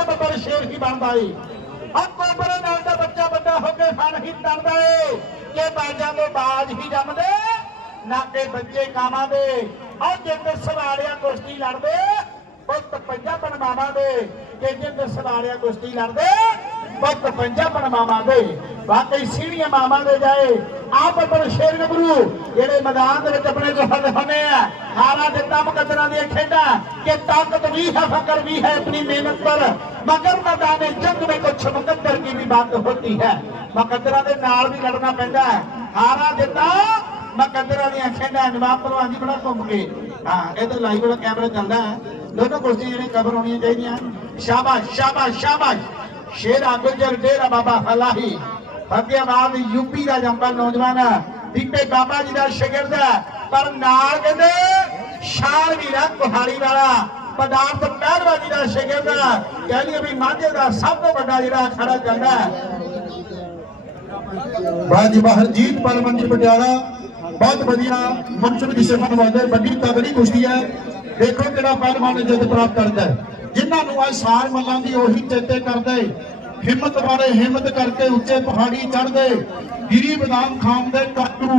ਛੋਟਾ ਬੱਬਰ ਸ਼ੇਰ ਹੀ ਬਣਦਾ ਏ ਆ ਕੋਬਰੇ ਨਾਲ ਦਾ ਬੱਚਾ ਵੱਡਾ ਹੋ ਕੇ ਫਨ ਹੀ ਤਣਦਾ ਏ। ਕਿ ਬਾਜਾਂ ਦੇ ਬਾਜ ਹੀ ਜੰਮਦੇ ਨਾਕੇ ਬੱਚੇ ਕਾਵਾਂ ਦੇ। ਆ ਜਿੰਦ ਸਵਾੜਿਆ ਕੁਸ਼ਤੀ ਲੜਦੇ ਪੁੱਤ ਪੰਜਾ ਬਣਵਾਵਾਂ ਦੇ। ਕਿ ਜਿੰਦ ਸਵਾੜਿਆ ਕੁਸ਼ਤੀ ਲੜਦੇ ਪੁੱਤ ਪੰਜਾ ਬਣਮਾਵਾਂ ਦੇ। ਵਾਕਈ ਸੀੜੀਆਂ ਮਾਵਾਂ ਦੇ ਜਾਏ। ਆਪ ਪਰ ਸ਼ੇਰ ਗੱਭਰੂ, ਜਿਹੜੇ ਮੈਦਾਨ ਦੇ ਵਿੱਚ ਆਪਣੇ ਜਹਾਨ ਹਨੇ ਆ, ਹਾਰਾ ਦਿੱਤਾ ਮੁਕੱਦਰਾਂ ਦੀਆਂ ਖੇਡਾਂ, ਕਿ ਤਾਕਤ ਵੀ ਹੈ ਫਕਰ ਵੀ ਹੈ ਆਪਣੀ ਮਿਹਨਤ ਪਰ। ਮਗਰ ਮੈਦਾਨੇ ਜੰਗ ਵਿੱਚ ਕੁਛ ਮੁਕੱਦਰ ਕੀ ਵੀ ਬਾਤ ਹੁੰਦੀ ਹੈ। ਮੁਕੱਦਰਾਂ ਦੇ ਨਾਲ ਵੀ ਲੜਨਾ ਪੈਂਦਾ ਹੈ। ਹਾਰਾ ਦਿੱਤਾ ਮੁਕੱਦਰਾਂ ਦੀਆਂ ਖੇਡਾਂ ਜਵਾਬ ਭਲਵਾਨ ਜੀ ਬੜਾ ਘੁੰਮ ਕੇ। ਹਾਂ, ਇਧਰ ਲਾਈਵ ਵਾਲਾ ਕੈਮਰਾ ਚੱਲਦਾ ਹੈ। ਦੋਨੋਂ ਕੁਰਸੀਆਂ ਜਿਹੜੀਆਂ ਕਵਰ ਹੋਣੀਆਂ ਚਾਹੀਦੀਆਂ। ਸ਼ਾਬਾਸ਼ ਸ਼ਾਬਾਸ਼ ਸ਼ਾਬਾਸ਼। ਸ਼ੇਰ ਆਗੋ ਡੇਰਾ ਬਾਬਾ ਹਲਾਹੀ ਫਤਿਆਬਾਦ ਯੂਪੀ ਦਾ ਜੰਪਾ ਨੌਜਵਾਨ ਹੈ। ਦੀਪੇ ਬਾਬਾ ਜੀ ਦਾ ਸ਼ਾਗਿਰਦ ਹੈ। ਪਰ ਨਾਲ ਕਹਿੰਦੇ ਸ਼ਾਨ ਵੀਰਾ ਕੁਹਾੜੀ ਵਾਲਾ। ਪਦਾਰਥ ਪਹਿਲਵਾਨੀ ਦਾ ਸ਼ਾਗਿਰਦ ਹੈ। ਕਹਿੰਦੀ ਵੀ ਮਾਝੇ ਦਾ ਸਭ ਤੋਂ ਵੱਡਾ ਜਿਹੜਾ ਖੜਾ ਜਾਂਦਾ ਹੈ। ਬਾਜੀ ਹਰਜੀਤ ਪਲ ਮੰਡੀ ਪਟਿਆਲਾ। ਬਹੁਤ ਵਧੀਆ ਮੰਚ ਦੀ ਸੇਵਾ ਨਿਭਾਉਂਦੇ ਵੱਡੀ ਤਗੜੀ ਕੁਸ਼ਤੀ ਹੈ। ਦੇਖੋ ਕਿਹੜਾ ਪਹਿਲਵਾਨ ਜਿੱਤ ਪ੍ਰਾਪਤ ਕਰਦਾ ਹੈ। ਜਿਨ੍ਹਾਂ ਨੂੰ ਅੱਜ ਸਾਰ ਮੱਲਾਂ ਦੀ ਉਹੀ ਚੇਤੇ ਕਰਦਾ ਕਰਦੇ। ਹਿੰਮਤ ਬਾਰੇ ਹਿੰਮਤ ਕਰਕੇ ਉੱਚੇ ਪਹਾੜੀ ਚੜ੍ਹਦੇ ਗਿਰੀ ਬਦਾਮ ਖਾਂਦੇ ਕਾਟੂ